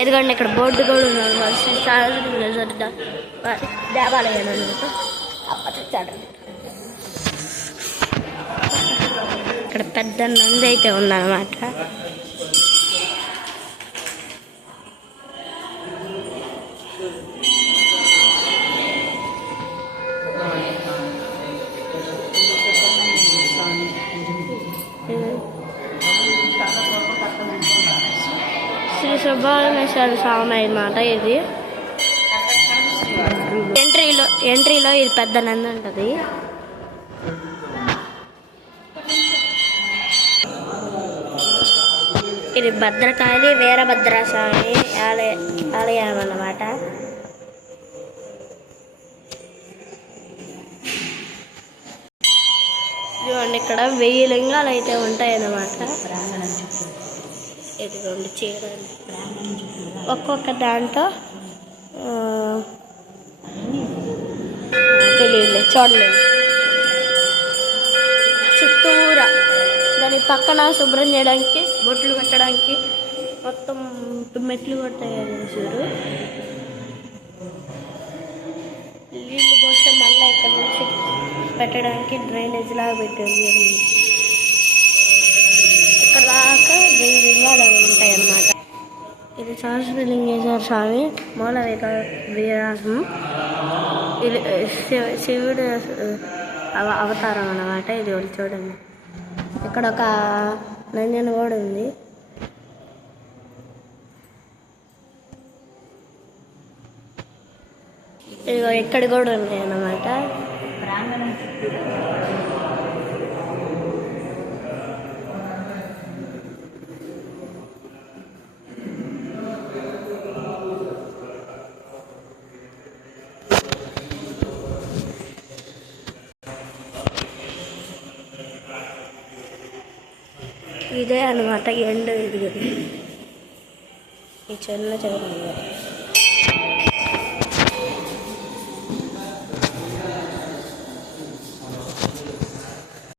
ఎందుకంటే ఇక్కడ బోర్డు కూడా ఉన్నారు మరి శ్రీ శారద దేవాలయం అనమాట అప్పచ్చాడు ఇక్కడ పెద్ద నంది అయితే ఉందన్నమాట. శ్రీ సుబ్రహ్మణ్యేశ్వర స్వామి అన్నమాట ఇది ఎంట్రీలో ఎంట్రీలో ఇది పెద్ద నంది ఉంటుంది. ఇది భద్రకాళి వీరభద్ర స్వామి ఆలయ ఆలయం అన్నమాట. చూడండి ఇక్కడ వెయ్యి లింగాలు అయితే ఉంటాయన్నమాట. అన్నమాట ఇదిగోండి ఒక్కొక్క దాంట్లో తెలియలేదు తెలియదు చూడలేదు. చుట్టూరా. దాని పక్కన శుభ్రం చేయడానికి బొట్లు కట్టడానికి మొత్తం మెట్లు కూడా తయారు చేశారు నీళ్ళు పోస్తే మళ్ళీ ఇక్కడ నుంచి పెట్టడానికి డ్రైనేజ్ లాగా పెట్టారు జరిగింది ఇక్కడ దాకా వెయ్యి లింగాలు ఉంటాయి అన్నమాట ఇది లింగేశ్వర స్వామి మూల విక విరాసం ఇది శివుడు అవ- అవతారం అన్నమాట. ఇది ఒకటి చూడండి. ఇక్కడ ఒక నంజన్ కూడా ఉంది. ఇదిగో ఇక్కడ కూడా ఉన్నాయి అన్నమాట. ఇదే అనమాట ఎండ ఇది ఈ చిన్న చదువు